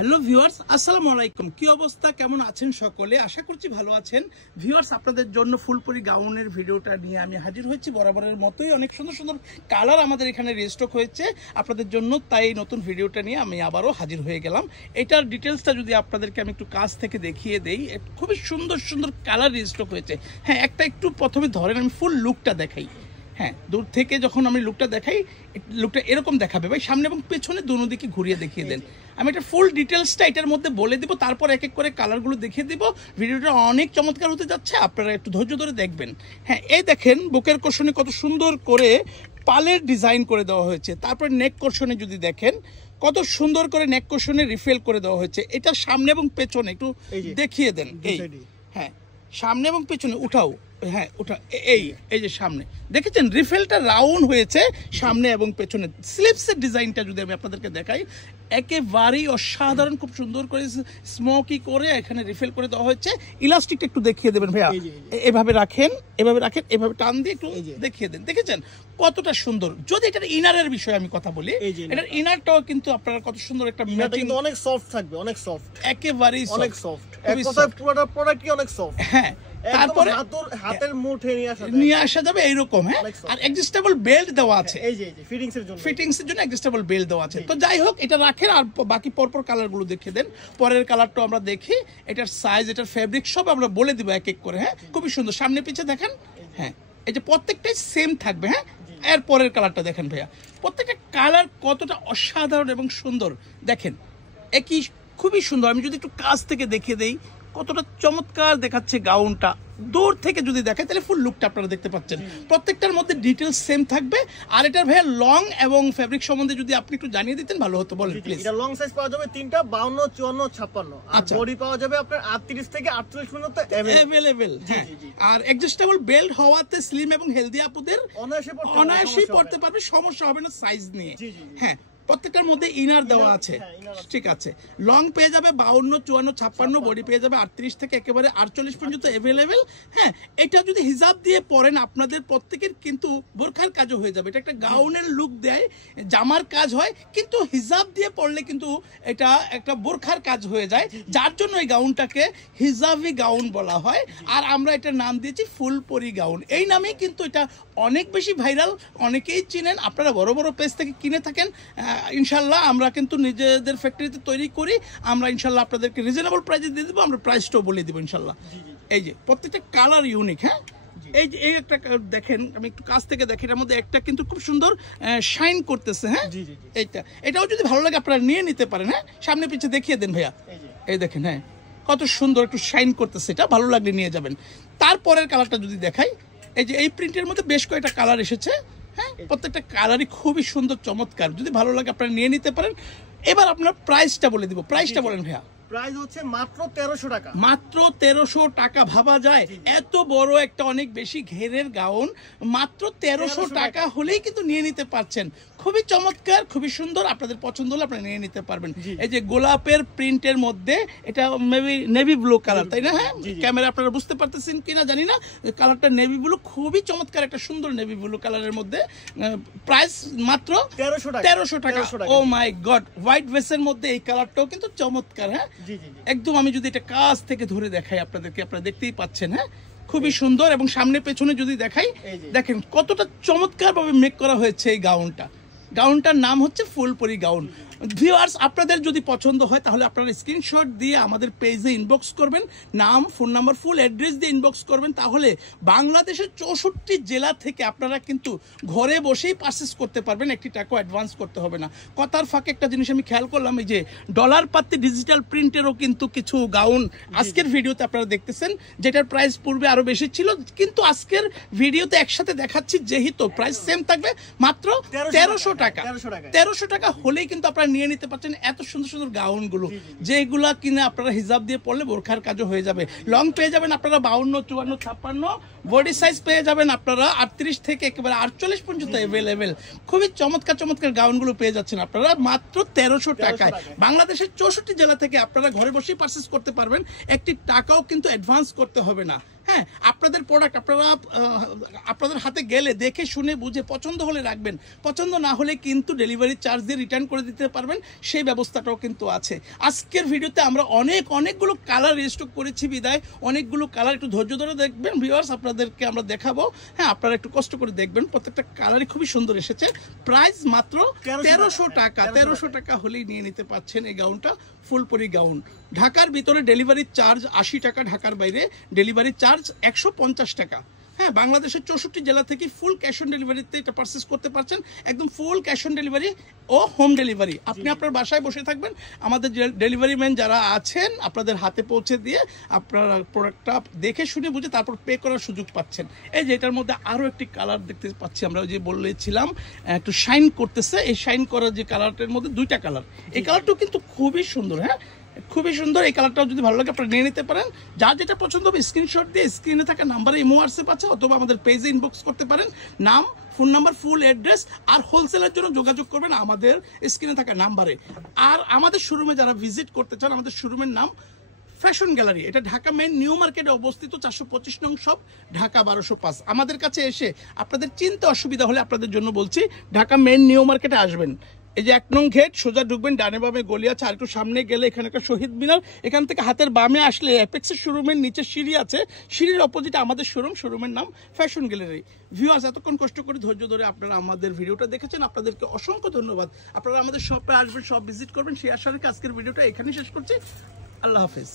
Hello viewers, আসসালামু আলাইকুম। কি অবস্থা, কেমন আছেন সকলে? আশা করছি ভালো আছেন। ভিউয়ার্স, আপনাদের জন্য ফুলপরি গাউনের ভিডিওটা নিয়ে আমি হাজির হয়েছি বরাবরের মতোই। অনেক সুন্দর সুন্দর কালার আমাদের এখানে রিস্টক হয়েছে আপনাদের জন্য, তাই নতুন ভিডিওটা নিয়ে আমি আবারও হাজির হয়ে গেলাম। এটার ডিটেলসটা যদি আপনাদেরকে আমি একটু কাছ থেকে দেখিয়ে দেই, খুবই সুন্দর সুন্দর কালার রিস্টক হয়েছে। হ্যাঁ, একটা একটু প্রথমে ধরেন আমি ফুল লুকটা দেখাই। হ্যাঁ, দূর থেকে যখন আমি লুকটা দেখাই, লুকটা এরকম দেখাবে ভাই, সামনে এবং পেছনে দুনো দিকে ঘুরিয়ে দেখিয়ে দেন। আমি এটা ফুল ডিটেলসটা এটার মধ্যে বলে দিব, তারপর এক এক করে কালারগুলো দেখিয়ে দিব। ভিডিওটা অনেক চমৎকার হতে যাচ্ছে, আপনারা একটু ধৈর্য ধরে দেখবেন। হ্যাঁ, এই দেখেন বুকের কোশনে কত সুন্দর করে পালের ডিজাইন করে দেওয়া হয়েছে। তারপর নেক কোশনে যদি দেখেন কত সুন্দর করে নেক কোশনে রিফিল করে দেওয়া হয়েছে। এটা সামনে এবং পেছনে একটু দেখিয়ে দেন। এই হ্যাঁ, সামনে এবং পেছনে উঠাও। হ্যাঁ, ওটা এই যে সামনে দেখেছেন রিফেলটা রাউন্ড হয়েছে সামনে এবং পেছনে। স্লিপসের ডিজাইনটা যদি আমি আপনাদেরকে দেখাই, একেবারেই অসাধারণ, খুব সুন্দর করে স্মোকি করে এখানে রিফিল করে দেওয়া হয়েছে। ইলাস্টিকটা একটু দেখিয়ে দেবেন ভাইয়া, এভাবে রাখেন, এভাবে রাখেন, এভাবে টান দিয়ে একটু দেখিয়ে দেন। দেখেছেন কতটা সুন্দর। যদি এটার ইনারের বিষয়ে আমি কথা বলি, এটার ইনারটাও কিন্তু আপনারা কত সুন্দর একটা ম্যাচিং, অনেক সফট থাকবে, অনেক সফট, একেবারেই অনেক সফট, এক কথায় পুরোটা প্রোডাক্টই অনেক সফট। হ্যাঁ, তারপরে হাতের মুঠে নিয়ে আসা যাবে এইরকম। হ্যাঁ, আর অ্যাডজাস্টেবল বেল্ট দেওয়া আছে, এই যে ফিটিংস এর জন্য অ্যাডজাস্টেবল বেল্ট দেওয়া আছে। তো যাই হোক, এটা রাখেন আর বাকি পরপর কালারগুলো দেখিয়ে দেন। পরের কালারটা আমরা দেখি, এটার সাইজ, এটার ফেব্রিক সব আমরা বলে দিব এক এক করে। হ্যাঁ, খুবই সুন্দর। সামনে পিছে দেখেন। হ্যাঁ, এই যে প্রত্যেকটাই সেম থাকবে। হ্যাঁ, এর পরের কালারটা দেখেন ভাইয়া, প্রত্যেকটা কালার কতটা অসাধারণ এবং সুন্দর দেখেন। একই খুবই সুন্দর। আমি যদি একটু কাছ থেকে দেখিয়ে দেই কতটা চমৎকার দেখাচ্ছে গাউনটা। দূর থেকে যদি দেখেন তাহলে ফুল লুকটা আপনারা দেখতে পাচ্ছেন। প্রত্যেকটার মধ্যে ডিটেলস সেম থাকবে। আর এটার ভাইয়া লং এবং ফেব্রিক সম্বন্ধে যদি আপনি একটু জানিয়ে দিতেন ভালো হতো। বলেন প্লিজ। এটা লং সাইজ পাওয়া যাবে তিনটা, 52, 54, 56। আর বডি পাওয়া যাবে আপনার 38 থেকে 48 পর্যন্ত अवेलेबल। হ্যাঁ, আর অ্যাডজাস্টেবল বেল্ট হওয়াতে স্লিম এবং হেলদি আপুদের অনায়াসেই পড়তে পারবে, সমস্যা হবে না সাইজ নিয়ে। হ্যাঁ, প্রত্যেকটার মধ্যে ইনার দেওয়া আছে। ঠিক আছে, লং পেয়ে যাবে 52, 54, 56, বডি পেয়ে যাবে 38 থেকে একেবারে 48 পর্যন্ত अवेलेबल। হ্যাঁ, এটা যদি হিজাব দিয়ে পরেন আপনাদের প্রত্যেকের কিন্তু বোরখার কাজও হয়ে যাবে। এটা একটা গাউনের লুক দেয়, জামার কাজ হয়, কিন্তু হিজাব দিয়ে পরলে কিন্তু এটা একটা বোরখার কাজ হয়ে যায়, যার জন্য এই গাউনটাকে হিজাবি গাউন বলা হয়। আর আমরা এটার নাম দিয়েছি ফুলপরি গাউন। এই নামেই কিন্তু এটা অনেক বেশি ভাইরাল, অনেকেই চিনেন। আপনারা বড় বড় পেজ থেকে কিনে থাকেন। ইনশাল্লাহ আমরা কিন্তু নিজেদের ফ্যাক্টরিতে তৈরি করি। আমরা ইনশাল্লাহ আপনাদেরকে রিজনেবল প্রাইসে দিয়ে দেবো, আমরা প্রাইসটাও বলে দেবো ইনশাল্লাহ। এই যে প্রত্যেকটা কালার ইউনিক। হ্যাঁ, এই একটা দেখেন, আমি একটু কাছ থেকে দেখি, এর মধ্যে একটা কিন্তু খুব সুন্দর শাইন করতেছে। হ্যাঁ, এটাও যদি ভালো লাগে আপনারা নিয়ে নিতে পারেন। হ্যাঁ, সামনে পিছে দেখিয়ে দেন ভাইয়া, এই দেখেন। হ্যাঁ, কত সুন্দর একটু শাইন করতেছে, এটা ভালো লাগলে নিয়ে যাবেন। তারপরের কালারটা যদি দেখাই, এই যে এই প্রিন্টের মধ্যে বেশ কয়েকটা কালার এসেছে। হ্যাঁ, প্রত্যেকটা কালারই খুবই সুন্দর, চমৎকার। যদি ভালো লাগে আপনারা নিয়ে নিতে পারেন। এবার আপনার প্রাইসটা বলে দিব। প্রাইসটা বলেন ভাইয়া। প্রাইস হচ্ছে মাত্র 1300 টাকা। মাত্র 1300 টাকা। ভাবা যায় এত বড় একটা অনেক বেশি ঘেরের গাউন মাত্র 1300 টাকা হলেই কিন্তু নিয়ে নিতে পারছেন। খুবই চমৎকার, খুবই সুন্দর। আপনাদের পছন্দ হলে আপনারা নিয়ে নিতে পারবেন। এই যে গোলাপের প্রিন্টের মধ্যে, এটা মেবি নেভি ব্লু কালার, তাই না? হ্যাঁ, ক্যামেরা আপনারা বুঝতে পারতেছেন কিনা জানি না, কালারটা নেভি ব্লু, খুবই চমৎকার একটা সুন্দর নেভি ব্লু কালারের মধ্যে। প্রাইস মাত্র 1300 টাকা। ও মাই গড, হোয়াইট ভেসের মধ্যে এই কালারটাও কিন্তু চমৎকার। হ্যাঁ, একদম। আমি যদি এটা কাছ থেকে ধরে দেখাই আপনাদেরকে, আপনারা দেখতেই পাচ্ছেন। হ্যাঁ, খুবই সুন্দর। এবং সামনে পেছনে যদি দেখাই, দেখেন কতটা চমৎকার ভাবে মেক করা হয়েছে এই গাউনটা। গাউনটার নাম হচ্ছে ফুলপরি গাউন। ভিউয়ার্স, আপনাদের যদি পছন্দ হয় তাহলে আপনারা স্ক্রিনশট দিয়ে আমাদের পেজে ইনবক্স করবেন, নাম, ফোন নাম্বার, ফুল অ্যাড্রেস দিয়ে ইনবক্স করবেন। তাহলে বাংলাদেশের 64 জেলা থেকে আপনারা কিন্তু ঘরে বসেই পারচেস করতে পারবেন, একটি টাকা অ্যাডভান্স করতে হবে না। কথার ফাঁকে একটা জিনিস আমি খেয়াল করলাম, এই যে ডলার পাত্তি ডিজিটাল প্রিন্টেরও কিন্তু কিছু গাউন আজকের ভিডিওতে আপনারা দেখতেছেন, যেটার প্রাইস পূর্বে আরো বেশি ছিল, কিন্তু আজকের ভিডিওতে একসাথে দেখাচ্ছি, যেহেতু প্রাইস সেম থাকবে, মাত্র 1300 টাকা। 1300 টাকা হলেই কিন্তু আপনারা নিয়ে নিতে পারছেন এত সুন্দর সুন্দর গাউন গুলো, যেগুলা কিনে আপনারা হিজাব দিয়ে পড়লে বোরখার কাজও হয়ে যাবে। লং পেয়ে যাবেন আপনারা 52, 54, 56, বডি সাইজ পেয়ে যাবেন আপনারা 38 থেকে একেবারে 48 পর্যন্ত अवेलेबल। খুবই চমৎকার চমৎকার গাউন গুলো পেয়ে যাচ্ছেন আপনারা মাত্র 1300 টাকায়। বাংলাদেশের 64 জেলা থেকে আপনারা ঘরে বসেই পারচেজ করতে পারবেন, একটি টাকাও কিন্তু অ্যাডভান্স করতে হবে না। হ্যাঁ, আপনাদের প্রোডাক্ট আপনাদের হাতে গেলে দেখে শুনে বুঝে পছন্দ হলে রাখবেন, পছন্দ না হলে কিন্তু ডেলিভারি চার্জ দিয়ে রিটার্ন করে দিতে পারবেন, সেই ব্যবস্থাটাও কিন্তু আছে। আজকের ভিডিওতে আমরা অনেকগুলো কালার রিস্টক করেছি বিদায়, অনেকগুলো কালার একটু ধৈর্য ধরে দেখবেন ভিউয়ার্স, আপনাদেরকে আমরা দেখাবো। হ্যাঁ, আপনারা একটু কষ্ট করে দেখবেন, প্রত্যেকটা কালারই খুবই সুন্দর এসেছে। প্রাইস মাত্র 1300 টাকা, 1300 টাকা হলেই নিয়ে নিতে পারছেন এই গাউনটা, ফুলপরি গাউন। ঢাকার ভিতরে ডেলিভারি চার্জ 80 টাকা, ঢাকার বাইরে ডেলিভারি চার্জ 150 টাকা। হ্যাঁ, বাংলাদেশের 64 জেলা থেকে ফুল ক্যাশ অন ডেলিভারিতে এটা পারচেস করতে পারছেন, একদম ফুল ক্যাশ অন ডেলিভারি ও হোম ডেলিভারি। আপনি আপনার বাসায় বসে থাকবেন, আমাদের ডেলিভারি ম্যান যারা আছেন আপনাদের হাতে পৌঁছে দিয়ে আপনারা প্রোডাক্টটা দেখে শুনে বুঝে তারপর পে করার সুযোগ পাচ্ছেন। এই যে এটার মধ্যে আরও একটি কালার দেখতে পাচ্ছি আমরা, যে বলেছিলাম একটু শাইন করতেছে, এই শাইন করার যে কালারটার মধ্যে দুইটা কালার, এই কালারটাও কিন্তু খুবই সুন্দর। হ্যাঁ, খুবই সুন্দর, এই কালারটাও যদি ভালো লাগে আপনারা নিয়ে নিতে পারেন। যার যেটা পছন্দ হবে স্ক্রিনশট দিয়ে স্ক্রিনে থাকা নাম্বারে ইমো হোয়াটসঅ্যাপ আছে, অথবা আমাদের পেজে ইনবক্স করতে পারেন। নাম, ফোন নাম্বার, ফুল অ্যাড্রেস আর হোলসেলের জন্য যোগাযোগ করবেন আমাদের স্ক্রিনে থাকা নাম্বারে। আর আমাদের শোরুমে যারা ভিজিট করতে চান, আমাদের শোরুমের নাম ফ্যাশন গ্যালারি, এটা ঢাকা মেইন নিউ মার্কেটে অবস্থিত, 425 নং শপ, ঢাকা 1205। আমাদের কাছে এসে আপনাদের চিন্তা অসুবিধা হলে আপনাদের জন্য বলছি, ঢাকা মেইন নিউ মার্কেটে আসবেন, এই যে 1 নং গেট সোজা ঢুকবেন, ডানে বামে গলি আছে, আর একটু সামনে গেলে এখানে একটা শহীদ মিনার, এখান থেকে হাতের বামে আসলে অ্যাপেক্সের শোরুমের নিচে সিঁড়ি আছে, সিঁড়ির অপোজিটে আমাদের শোরুমের নাম ফ্যাশন গ্যালারি। ভিউয়ার্স, এতক্ষণ কষ্ট করে ধৈর্য ধরে আপনারা আমাদের ভিডিওটা দেখেছেন, আপনাদেরকে অসংখ্য ধন্যবাদ। আপনারা আমাদের শপে আসবেন, শপ ভিজিট করবেন, সেই আশা রেখে আজকের ভিডিওটা এখানেই শেষ করছি। আল্লাহ হাফেজ।